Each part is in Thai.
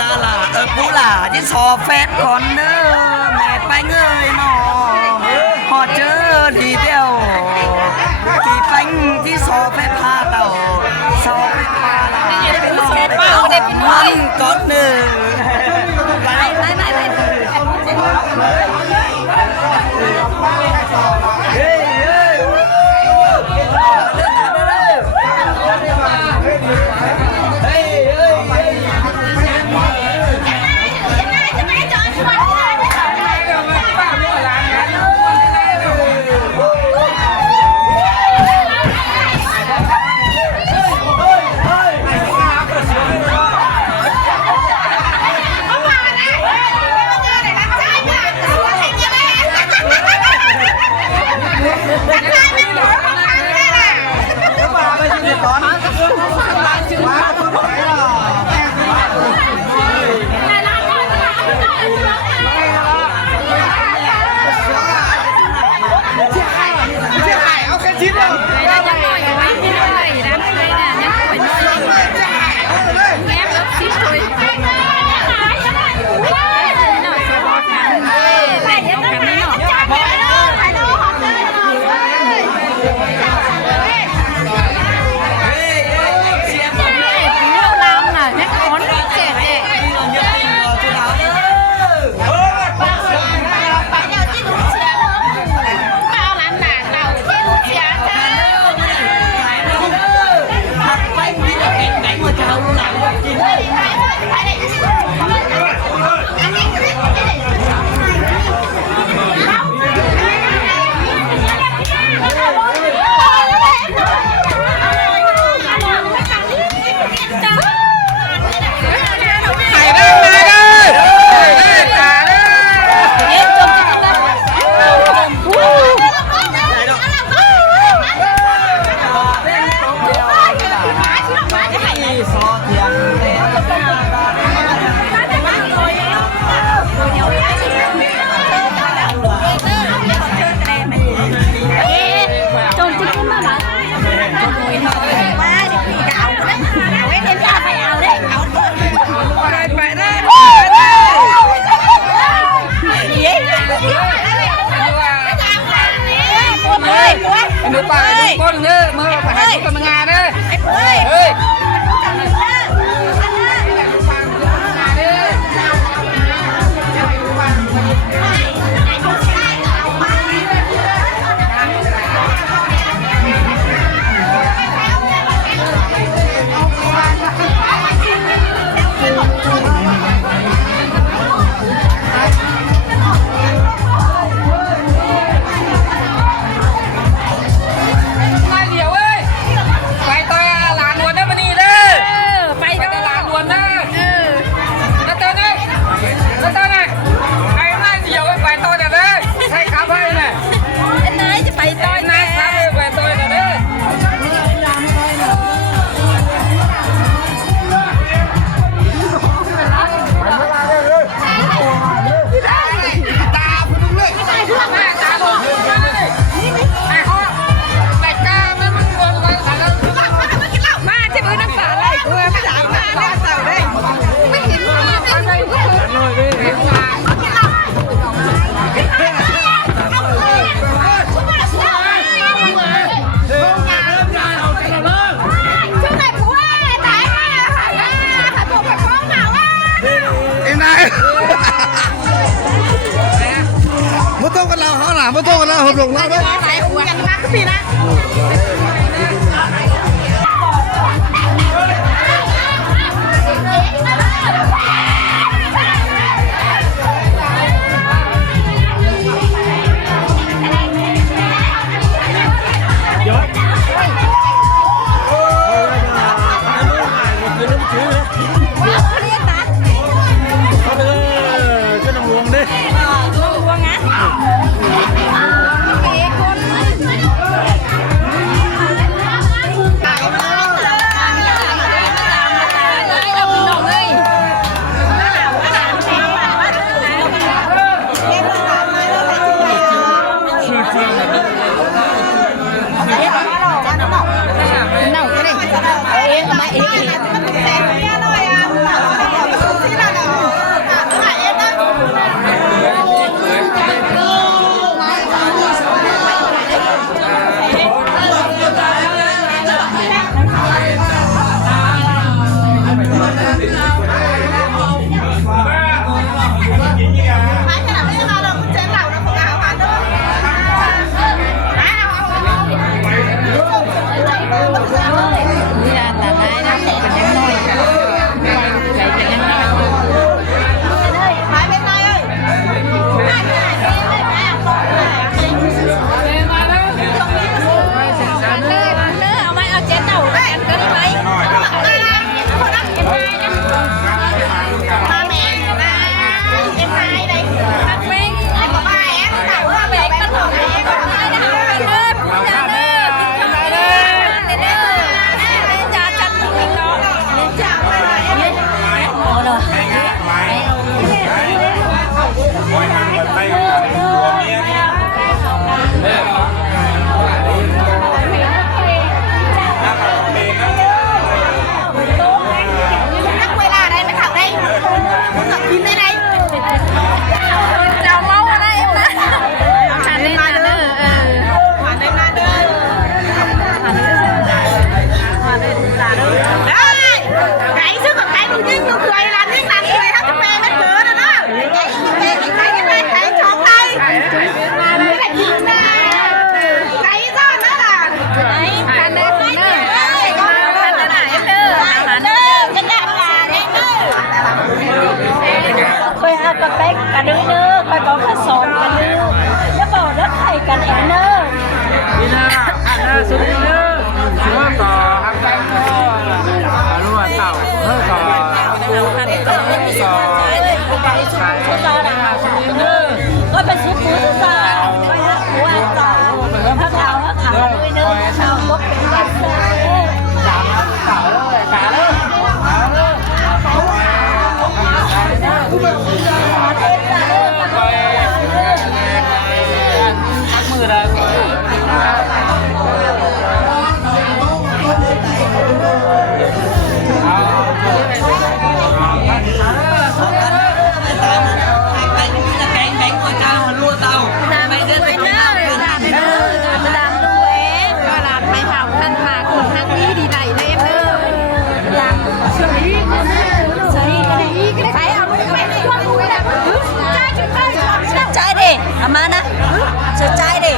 ตาหล่าปูหล่าที่สอแฟนคอนเนอร์แม่ไปเงยหนอพอเจอทีเดียวที่ปังที่สอแฟนพาเต่าสอแฟนพาเป็นน้องเป็นมันก้อนหนึ่งดูป่าดูก้นเนื้อมือป่าให้คนมางานเด้อเฮ้ยไม่ต้องกันเราเขาหนาไม่ต้องกันเราหลงเราด้วย กันมากก็ปีนะ กันเด้อคอยบอกข้าสอนกันเด้ออย่าบอกแล้วใครกันเองเด้อ นี่นะอันนั้นสุดนี่นะชัวร์ต่อฮักกันก็รู้ว่าเต่าต่อกูกันต่อขายสุดนี่นะ ก็เป็นซุปปูซาก็ฮักหัวจ่าฮักเอาด้วยเนื้อชาวก็เป็นกันเซ่ เต่าเลยขาเลยมือได้เอามานะเสียใจดิ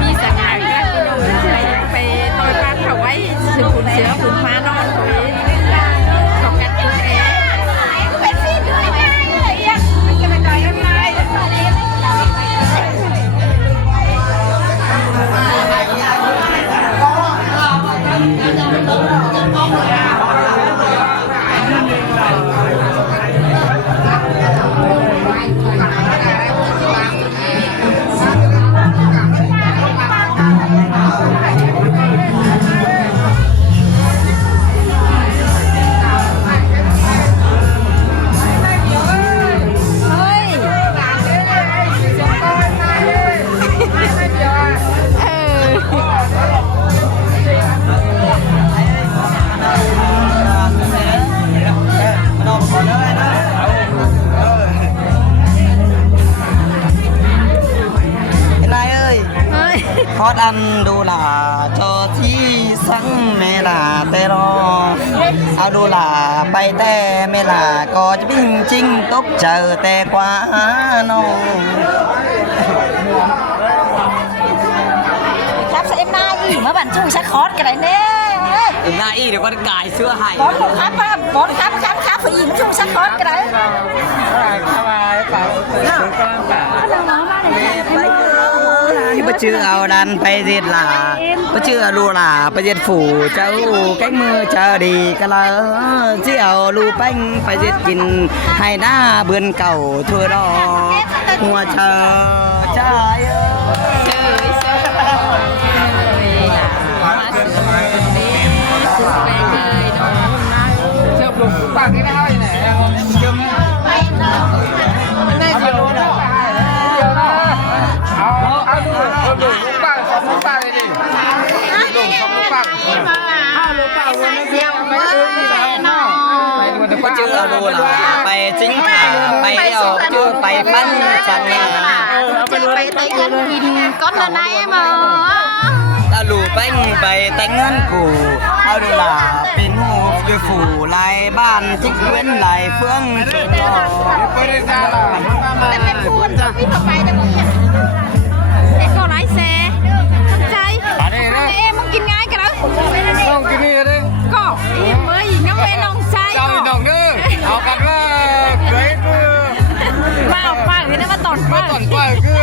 มีสังหารกันไปโดยการเขาไว้สืบขุนเสือขุนม้านอนของนี้ของกันตัวเองเป็นพี่ด้วยไงมันจะไปต่อยกันไง ขอดันดูหล่าจอที่สังเมลาแต่รอเอาดูหล่าไปแต่เมลาก็จะปิ้งจริงตกเจอแต่กว่าน้อง ครับเอ็มนาอีมาบันช่วยชักคอร์สกันเลยเนี่ย นายเดี๋ยวก็กายเสื้อให้ บอลครับบอลครับฝีมันช่วยชักคอร์สกันเลย เข้ามาเปล่าถึงกำลังป่า ไปชื่อเอาดันไปเจ็ดหล่าไปชื่อลูหล่าไปเจ็ดฝูเจ้าแก้มือเจอดีก็เลยเชี่ยวลูแป้งไปเจ็ดกินให้หน้าเบือนเก่าทั่วดอหัวเชอใจ เชื่อปลุกปากที่ได้ไหนเชื่อไม่ได้เชื่อรู้นะเอาดูปากสองปากเลยดิดูสองปากห้าลูกปากวันนี้เสียไม่ซื้อที่เราห้าไปชื่อเอาดูหล่าไปจิ้งขาไปเอาชื่อไปปั้นจังงา ไปแต่ยันกินก้อนละไหนมา ตาลูแป้งไปแต่งเงินกูเอาดูหล่าเป็นหูด้วยฝูลายบ้านจิกเว้นลายเฟื่องจนรอ ไปเรียนการ แต่เป็นปูนพี่ต่อไปจะบอกเด็กก็ไร้แซ่ใจเอ๊มึงกินง่ายกันแล้ว ต้องกินนี่เลย ก็เอ๊เมื่อน้องเวน้องใจ เจ้าดองเด้อเอากันว่าเกรด มาเอาปากนี่นะมาตอน ไม่ ปาก ต่อนไปคือ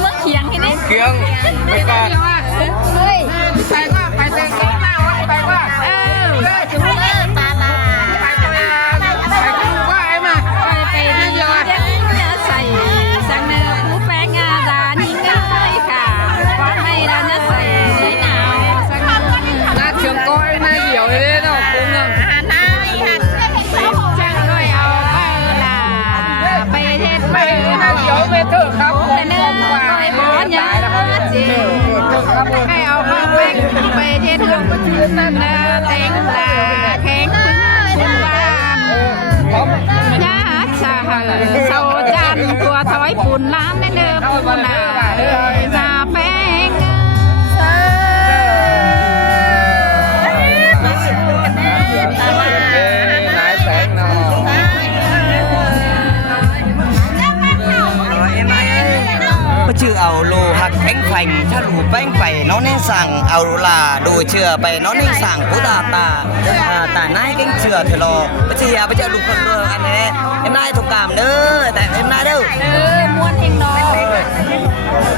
เมื่อเขียงที่นี่ เกียงไปก่อน เฮ้ย ใส่ว่าไปเป็นแก๊งหน้าว่าไปว่า จุ๊บตาลา ไปว่าไอ้มา ไปดีเดี๋ยวใส่สังเนื้อผู้แป้งดานิ่งง่ายค่ะว่าไม่เราจะใส่หนาวสัก หน้าเชียงก้อยหน้าเหี่ยวเลยเนาะคุ้งอ่ะ ช่างด้วยเอาล่ะไปเทศไป หน้าเหี่ยวเมเถอะครับ แต่เนื้อไปบอสยาจีให้เอาข้าวแป้งไปเทศเรื่องประชื่นนั่นนะเต็งลาแข็งพึ่งคุณบ้านยาชาเศร้าจันตัวถอยปุ่นล้ามในเนื้อปูนาชาแป้ง ไปชื่อ ลูหักแข็งไฟถ้าลูแป้งไปน้องนี่สั่งเอาลาดูเชื่อไปน้องนี่สั่งผู้ตาตาหน้าแข็งเชื่อเธอรอไปเชียไปเจอลูกคนเดียวอันนี้เอ็มนายถูกกามเด้อแต่เอ็มนายเด้อ ม้วนเองเนาะ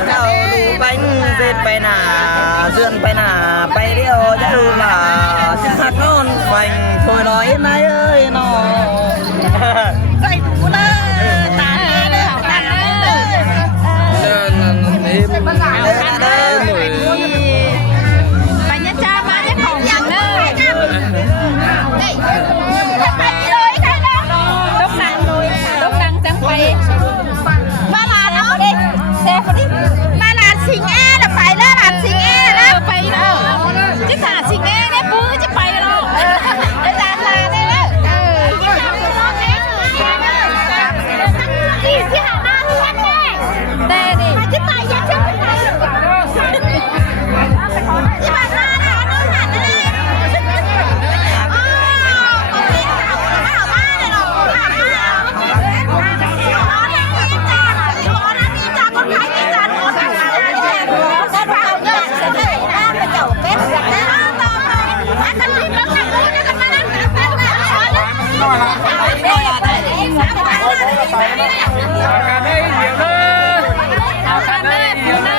เจ้าลูแป้งเสร็จไปหนาเสื่อนไปหนาไปเดียวจะดูลาจะหักนอนไฟถอยลอยเอ็มนายเอ้ยน้อง ใส่หูเลยตาเลยตาเลย ไปยันจ้ามาได้ของอย่างเนอไปเลยค่ะต้องนั่งจังไปมาลาเนาะดิเซฟดิมาลาสิงแอ่น่ะไปแล้วลาสิงแอ่แล้วไปเนาะจะถาสิงแอ่เนี่ยปื้อจะไปเนาะได้ลาได้แล้วที่หาหน้าที่แม่แต่ดิจะไปยังจะไปที่บ้านหน้าหน้าหน้าเลยอ๋อโอเคหาบ้านเลยเนาะหาบ้านการได้เดี๋ยวเลยเอาการได้เดี๋ยวเลย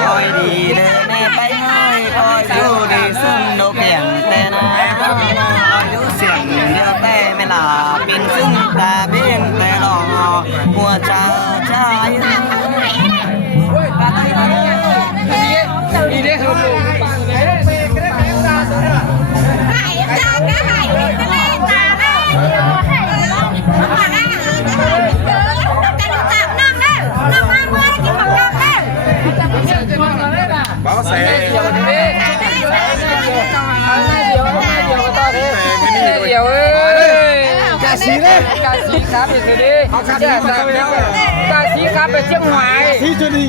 คอยดีเลยแม่ไปให้คอยอยู่ดีซึ่งโนเพียงแต่นะคอยอยู่เสียงเดียวแต่ไม่ลาปินซึ่งตาเบี้ยงแต่หลอกหัวใจชาย อีเด็กเขาลูกปังเลย bảo xe เดี๋ยวเอ้ย cả xí đấy กาซีครับไปสิดิกาซีครับไปเชียงใหม่ xí cho đi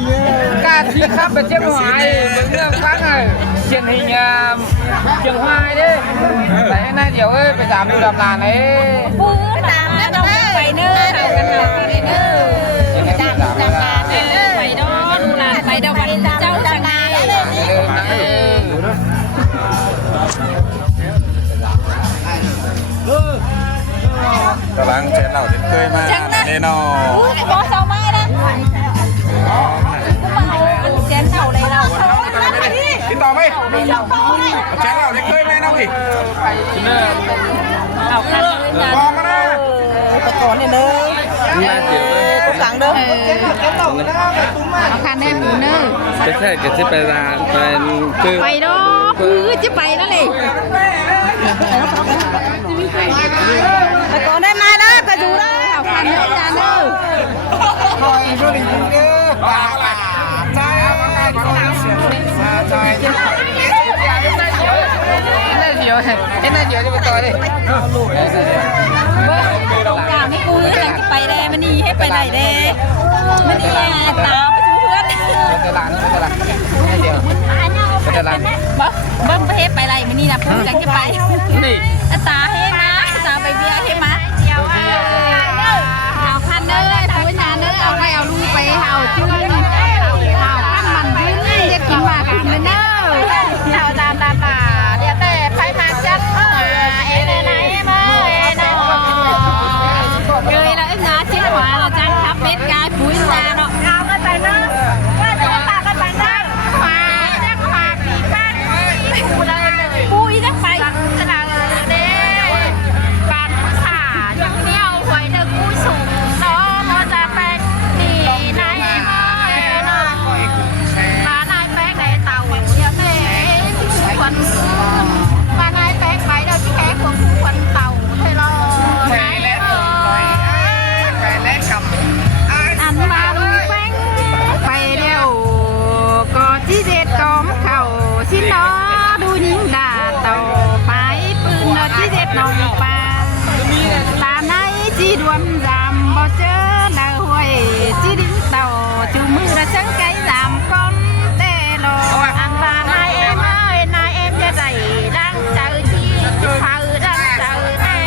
กาซีครับไปเชียงใหม่เรื่องครั้งไงเชียงหิงเชียงใหม่ดิแต่น่าเดี๋ยวเอ้ยไปตามดูดำนานเลย ปื้อตามแล้วต้องไปเนอร์เอากันเอาไปเนอร์ตามตามไปเนอร์ไปดอนลานไปดอนเจ้าจังไง các bạn chén nào đến cười mà nên nó บอสเอามานะเชนเท่าไรเรา cái to mấy chén nào đến cười này đâu thì เอาคัน bò mà nè แต่ก่อนนี่เนอะผมสั่งเด้อ เอาคันแน่ปูเนอร์ จะแค่จะที่ไปร้านเป็นคือ ไปดอกปื้อจะไปแล้วเลย แต่ก่อนได้มานะก็อยู่ได้ เอาคันเนอร์จานเนอร์ thôi vô đình cũng đưa bà là trai trai เดี๋ยวจะไปต่อดิ อย่าไม่กูจังจะไปแดมันนี่ให้ไปไหนแดมันนี่ตาไปชูเพื่อน จะร้านเดี๋ยวจะร้าน เบิ้มประเทศไปไรมันนี่นะพูดจังจะไป นี่ ตาให้มาตาไปเบียร์ให้มาเอาคันเนอร์พูดนานเนอร์เอาไปเอาลูกไปเอาจุ้นเอาขั้นมันจุ้นจะกินมาคันเนอร์เอาตามเดี๋ยวแต่ไปมาจัดเอ็นไหนมาเอ็นเลยแล้วไอ้งาชิ้นหัวเราจังทับเม็ดกายปุ๋ยซาเนาะเอากันไปเนอะว่าจะตากันไปได้ขวาจะขวาปีบ้านปุ๋ยจะไปขนาดเด้การผ่าอย่างเดียวหวยเด็กผู้สูงเนาะมอจะไปดีในมอยเนาะมาในแป้งในเต่าเดียวเด้คนมาในแป้งไปเดี๋ยวที่แค่ของคนเต่าเทลออันมาดูแป้งไปเดียวก็ที่เด็ดกอมเข่าสินอดูยิงด่าเต่าไปปืนเนาะที่เด็ดน้องปลาตาไหนจีดวมจำบ่เจอดาวหวยจีดิ้งเต่าจูมือระชังไก่จำก้อนเตโลอันบานายเอ็มจะได้ดังเจอที่เผาดังเจอแน่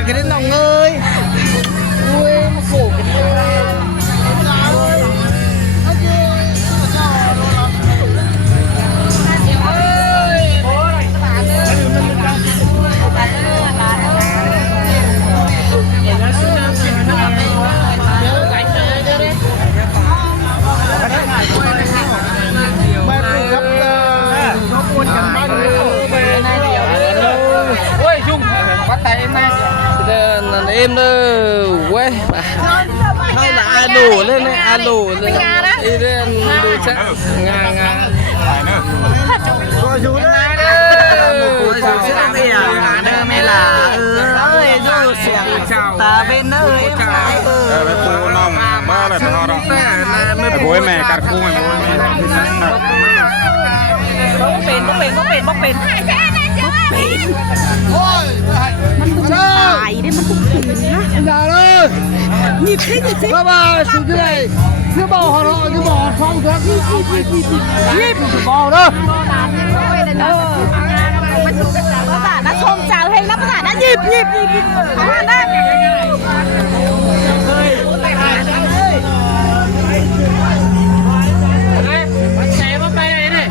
cả cái đến lòng ơi ui mà khổ cái ôi chung bắt tay em này em đó quay hay là ai đổ lên đấy ai đổ lên đi lên đồ chắc ngà ngà Cô chú đó cô chú sẽ đi à nơi mẹ là ơi du xiềng ta bên nơi cô nòng ba là họ đó bố mẹ cắt cô mày bố mẹ bốcเป็น ตายได้มันต้องถึงนะ giờ ơi nhịp thích thì các bà xuống dưới này cứ bỏ họ cứ bỏ xong trước nhịp bỏ đó ภาษาหน้าชมเจ้าให้รับภาษาหน้าหยิบภาษาหน้า xe bắt tay này này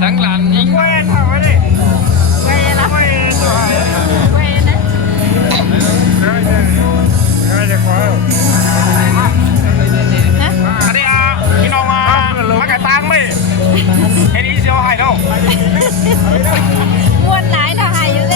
thằng làm những quen thôi đi quen lắm quen đấy đi à cái nòng mắc cái tang mày cái đi siêu hay đâu ม้วนหลายทหารอยู่เลย